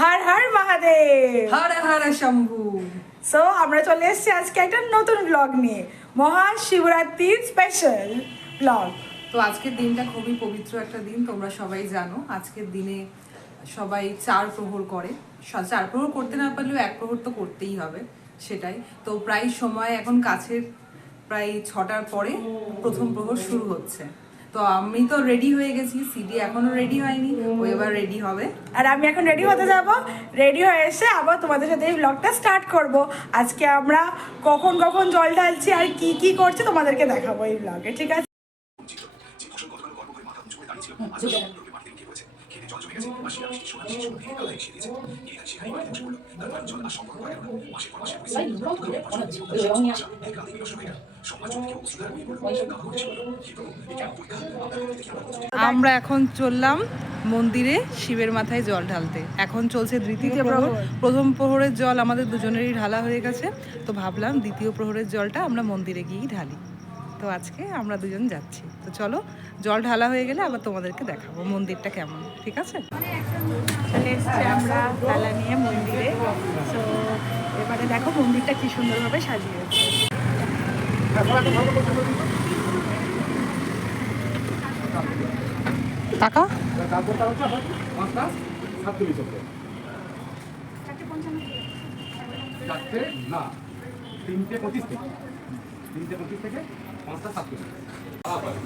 Har Har Mahadev, Har Har Shambhu. So আমরা চলে এসেছি আজকে একটা নতুন ব্লগ নিয়ে, মহাশিবরাত্রির স্পেশাল ব্লগ। তো আজকের দিনটা খুবই পবিত্র একটা দিন, তোমরা সবাই জানো। আজকের দিনে সবাই 4 প্রহর করে। 4 প্রহর করতে না পারলেও 1 প্রহর তো করতেই হবে, সেটাই। তো প্রায় সময় এখন কাছের প্রায় 6টার পরে প্রথম প্রহর শুরু হচ্ছে। তো আমি তো রেডি হয়ে গেছি, সিডি এখনো রেডি হয়নি, ও এবার রেডি হবে। আর আমি এখন রেডি হতে যাব, রেডি হয়ে এসে আবার তোমাদের সাথে এই ব্লগটা স্টার্ট করব। আজকে আমরা কখন কখন জল ঢালছি আর কি কি করছি তোমাদেরকে দেখাবো এই ব্লগে, ঠিক আছে? আমরা এখন চললাম মন্দিরে শিবের মাথায় জল ঢালতে। এখন চলছে দ্বিতীয় প্রহর। প্রথম প্রহরের জল আমাদের দুজনেরই ঢালা হয়ে গেছে, তো ভাবলাম দ্বিতীয় প্রহরের জলটা আমরা মন্দিরে গিয়েই ঢালি। তো আজকে আমরা দুজন যাচ্ছি, তো চলো জল ঢালা হয়ে গেলে আবার তোমাদেরকে দেখাবো মন্দিরটা কেমন, ঠিক আছে? চলে এসেছি আমরা ডালা নিয়ে মন্দিরে। তো এবারে দেখো মন্দিরটা কি সুন্দরভাবে সাজিয়েছে। টাকা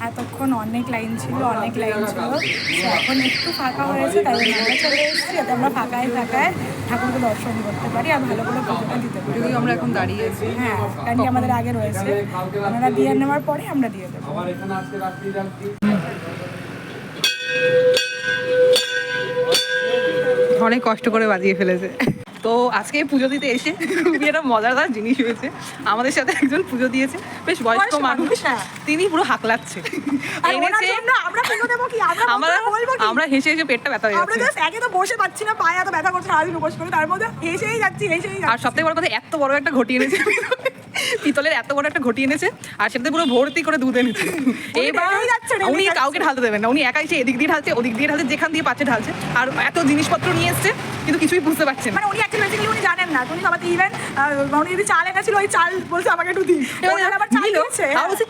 এতক্ষণ অনেক লাইন ছিল, অনেক লাইন ছিল। তো এখন একটু ফাঁকা হয়েছে, তাই জন্য আমরা চলে এসেছি যাতে আমরা ফাঁকায় ফাঁকায় ঠাকুরকে দর্শন করতে পারি আর ভালো করে পুজোটা দিতে পারি। যদিও আমরা এখন দাঁড়িয়ে আছি, হ্যাঁ, ক্যান্ডি আমাদের আগে রয়েছে, ওনারা দিয়ে নেওয়ার পরে আমরা দিয়ে দেবো। অনেক কষ্ট করে বাজিয়ে ফেলেছে। তো আজকে পুজো দিতে এসে খুবই একটা মজাদার জিনিস হয়েছে। আমাদের সাথে একজন পুজো দিয়েছে, বেশ বয়স্ক মানুষ, তিনি পুরো হাঁকলাচ্ছে। আমরা হেসে হেসে পেটটা ব্যথা হয়ে যাচ্ছে। একে তো বসে পাচ্ছি না, পায়ে এত ব্যথা করছে, সারাদিন উপোস করে, তার মধ্যে হেসেই যাচ্ছি। আর সবথেকে বড় কথা, এত বড় একটা ঘটি এনেছে, পিতলের এত বড় একটা ঘটি এনেছে, আর সেটাতে পুরো ভর্তি করে দুধ এনেছে। এবার উনি কাউকে ঢালতে দেবেন না, উনি একাই সে এদিক দিয়ে ঢালছে, ওদিক দিয়ে ঢালছে, যেখান দিয়ে পাচ্ছে ঢালছে। আর এত জিনিসপত্র নিয়ে এসছে, কিন্তু কিছুই বুঝতে পারছেন মানে উনি অ্যাকচুয়ালি বেসিক্যালি উনি জানেন না। উনি সবাই ইভেন উনি যদি চাল এনেছিল, ওই চাল বলছে আমাকে একটু দিন, আবার চাল দিয়েছে।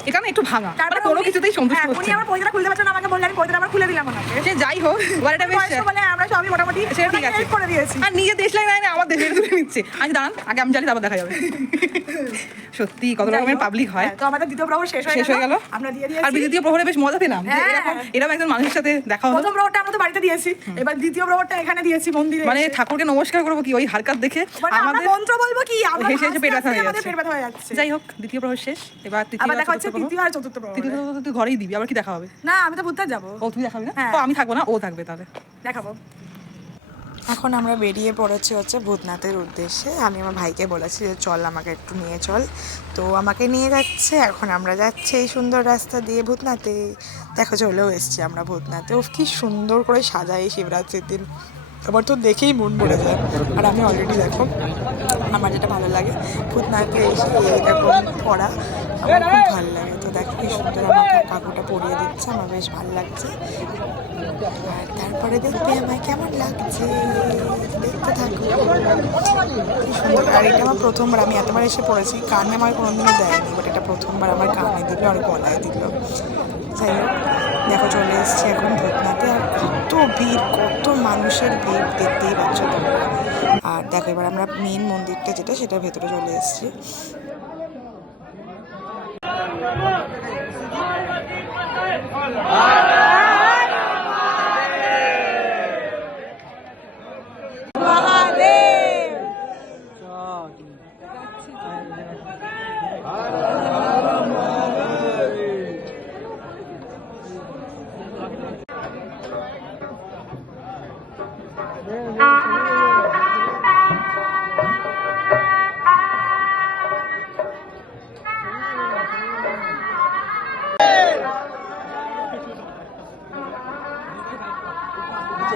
এটা না একটু ভাঙা, মানে কোনো কিছুতেই সন্তুষ্ট হচ্ছে। উনি আমার পয়সাটা খুলতে পারছেন না, আমাকে বললেন পয়সাটা আবার খুলে দিলাম ওনাকে। সে যাই হোক, এবার এটা বেশ বলে আমরা সবই মোটামুটি সেটা ঠিক আছে করে দিয়েছি। আর নিজে দেশলাই নাই না, আমার দেশের তুলে নিচ্ছে। আমি দাঁড়ান, আগে আমি জানি, তারপর দেখা যাবে। সত্যি কত রকমের পাবলিক হয়। তো আমাদের দ্বিতীয় প্রহর শেষ হয়ে গেল, আমরা দিয়ে দিয়েছি। আর দ্বিতীয় প্রহরে বেশ মজা পেলাম, এরকম একজন মানুষের সাথে দেখা হলো। প্রথম প্রহরটা আমরা তো বাড়িতে দিয়েছি, এবার দ্বিতীয় প্রহরটা এখানে দিয়েছি মন্দিরে। মানে ঠাকুরকে নমস্কার করবো কি, ওই হারকাত দেখে আমাদের মন্ত্র বলবো কি, হেসে হেসে পেট ব্যথা হয়ে যাচ্ছে। যাই হোক, দ্বিতীয় প্রহর শেষ, এবার তৃতীয় আর চতুর্থ প্রহর। তৃতীয় প্রহর তুই ঘরেই দিবি, আবার কি দেখা হবে? না, আমি তো বুঝতে যাবো। ও তুই দেখাবি না? তো আমি থাকবো না, ও থাকবে, তাহলে দেখাবো। এখন আমরা বেরিয়ে পড়েছি ভূতনাথের উদ্দেশ্যে। আমি আমার ভাইকে বলেছি যে চল আমাকে একটু নিয়ে চল, তো আমাকে নিয়ে যাচ্ছে। এখন আমরা যাচ্ছি এই সুন্দর রাস্তা দিয়ে ভূতনাথে। দেখো চলেও এসছি আমরা ভূতনাথে। ও কি সুন্দর করে সাজায় এই শিবরাত্রির দিন, আমার তো দেখেই মন ভরে যায়। আর আমি অলরেডি দেখো, আমার যেটা ভালো লাগে ভূতনাথে এসে এইরকম পড়া আমার খুব ভালো লাগে। তো দেখো কি সুন্দর আমাকে কাকুটা পরিয়ে দিচ্ছে, আমার বেশ ভালো লাগছে। আর তারপরে দেখবে আমায় কেমন লাগছে, দেখতে থাকো কি সুন্দর। আর এটা আমার প্রথমবার, আমি এতবার এসে পড়েছি, কানে আমার কোনোদিনও দেয়নি, বাট এটা প্রথমবার আমার কানে দিল আর গলায় দিল। যাই হোক, দেখো চলে এসছি এখন ভূতনাথে। আর কত ভিড়, কত মানুষের ভিড় দেখতেই পাচ্ছ তোমরা। আর দেখো এবার আমরা মেন মন্দিরটা যেটা, সেটার ভেতরে চলে এসছি।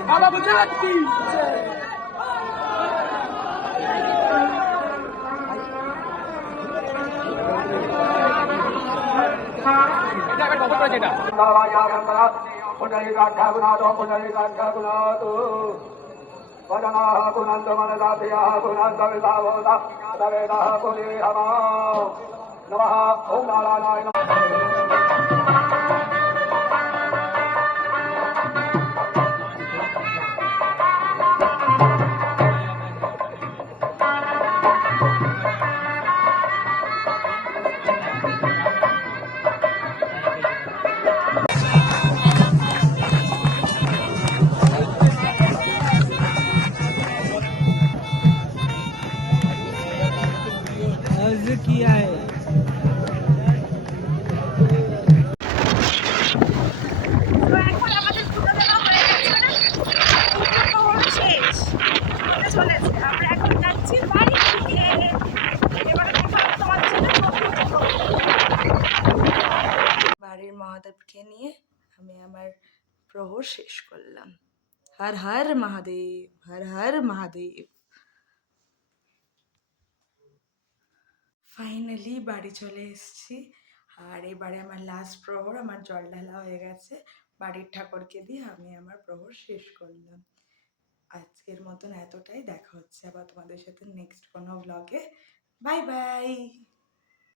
बाबा गुजरात की वदनाः पुनन्दमनदातयाः पुनन्दविदावोदा तवेदाः पुरीहमा नमः ॐ नारायणाय नमः अर्ज किया है। তো এখন আমাদের ঘুরে দেখা হয়ে গেছে, উপভোগ শেষ হতে চলেছে। আমরা এখন যাচ্ছি বাড়ি থেকে। এবারে দেখাবো তোমাদের সাথে বাড়ির মহাদেবকে নিয়ে আমি আমার প্রহর শেষ করলাম। হর হর মহাদেব, হর হর মহাদেব। ফাইনালি বাড়ি চলে এসেছি, আর এবারে আমার লাস্ট প্রহর, আমার জল ঢালা হয়ে গেছে। বাড়ির ঠাকুরকে দিয়ে আমি আমার প্রহর শেষ করলাম। আজকের মতন এতটাই, দেখা হচ্ছে আবার তোমাদের সাথে নেক্সট কোনো ব্লগে। Bye bye.